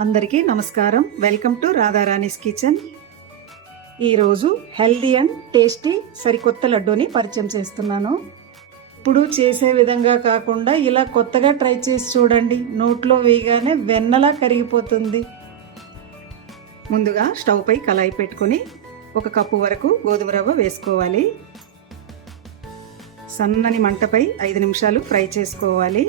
అందరికీ నమస్కారం. Welcome to Radharani's kitchen. ఈరోజు హెల్దీ అండ్ టేస్టీ సరికొత్త లడ్డూని పరిచయం చేస్తున్నాను. ఇప్పుడు చేసే విధంగా కాకుండా ఇలా కొత్తగా ట్రై చేసి చూడండి. నోట్లో వేయగానే వెన్నలా కరిగిపోతుంది. ముందుగా స్టవ్ పై కళాయి పెట్టుకొని 1 కప్పు వరకు గోధుమ రవ్వ వేసుకోవాలి. సన్నని మంటపై 5 నిమిషాలు ఫ్రై చేసుకోవాలి.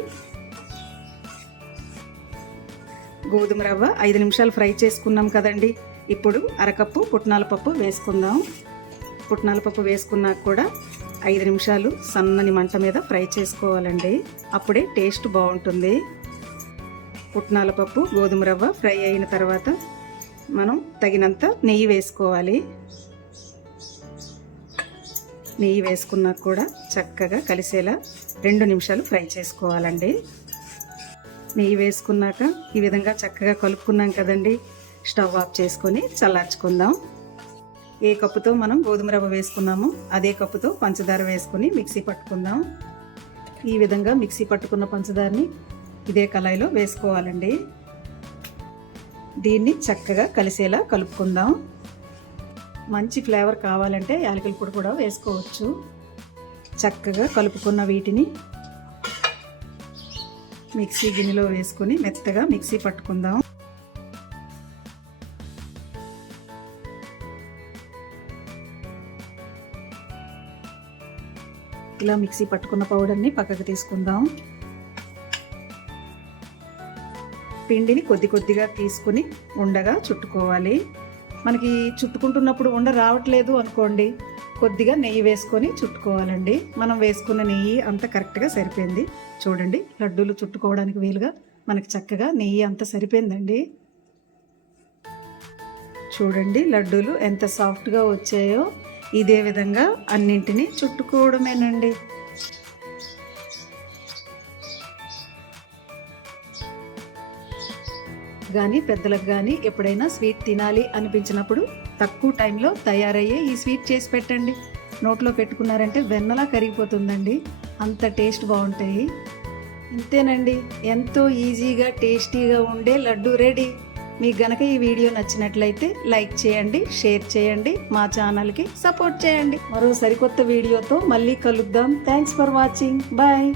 గోధుమ రవ్వ 5 నిమిషాలు ఫ్రై చేసుకున్నాం కదండి. ఇప్పుడు అరకప్పు పుట్నాల పప్పు వేసుకుందాం. పుట్నాల పప్పు వేసుకున్నాక కూడా 5 నిమిషాలు సన్నని మంట మీద ఫ్రై చేసుకోవాలండి. అప్పుడే టేస్ట్ బాగుంటుంది. పుట్నాల పప్పు గోధుమ రవ్వ ఫ్రై అయిన తర్వాత మనం తగినంత నెయ్యి వేసుకోవాలి. నెయ్యి వేసుకున్నాక కూడా చక్కగా కలిసేలా 2 నిమిషాలు ఫ్రై చేసుకోవాలండి. నెయ్యి వేసుకున్నాక ఈ విధంగా చక్కగా కలుపుకున్నాం కదండి. స్టవ్ ఆఫ్ చేసుకొని చల్లార్చుకుందాం. ఏ కప్పుతో మనం గోధుమ రవ్వ వేసుకున్నామో అదే కప్పుతో పంచదార వేసుకొని మిక్సీ పట్టుకుందాం. ఈ విధంగా మిక్సీ పట్టుకున్న పంచదారని ఇదే కళాయిలో వేసుకోవాలండి. దీన్ని చక్కగా కలిసేలా కలుపుకుందాం. మంచి ఫ్లేవర్ కావాలంటే యాలకుల పొడి కూడా వేసుకోవచ్చు. చక్కగా కలుపుకున్న వీటిని మిక్సీ గిన్నెలో వేసుకొని మెత్తగా మిక్సీ పట్టుకుందాం. ఇలా మిక్సీ పట్టుకున్న పౌడర్ని పక్కకు తీసుకుందాం. పిండిని కొద్ది కొద్దిగా తీసుకుని ఉండగా చుట్టుకోవాలి. మనకి చుట్టుకుంటున్నప్పుడు ఉండ రావట్లేదు అనుకోండి, కొద్దిగా నెయ్యి వేసుకొని చుట్టుకోవాలండి. మనం వేసుకున్న నెయ్యి అంత కరెక్ట్గా సరిపోయింది. చూడండి, లడ్డూలు చుట్టుకోవడానికి వీలుగా మనకి చక్కగా నెయ్యి అంత సరిపోయిందండి. చూడండి లడ్డూలు ఎంత సాఫ్ట్గా వచ్చాయో. ఇదే విధంగా అన్నింటినీ చుట్టుకోవడమేనండి. కానీ పెద్దలకు కానీ ఎప్పుడైనా స్వీట్ తినాలి అనిపించినప్పుడు తక్కువ టైంలో తయారయ్యే ఈ స్వీట్ చేసి పెట్టండి. నోట్లో పెట్టుకున్నారంటే వెన్నలా కరిగిపోతుందండి. అంత టేస్ట్ బాగుంటాయి. ఇంతేనండి, ఎంతో ఈజీగా టేస్టీగా ఉండే లడ్డు రెడీ. మీకు గనక ఈ వీడియో నచ్చినట్లయితే లైక్ చేయండి, షేర్ చేయండి, మా ఛానల్కి సపోర్ట్ చేయండి. మరో సరికొత్త వీడియోతో మళ్ళీ కలుద్దాం. Thanks for watching. బాయ్.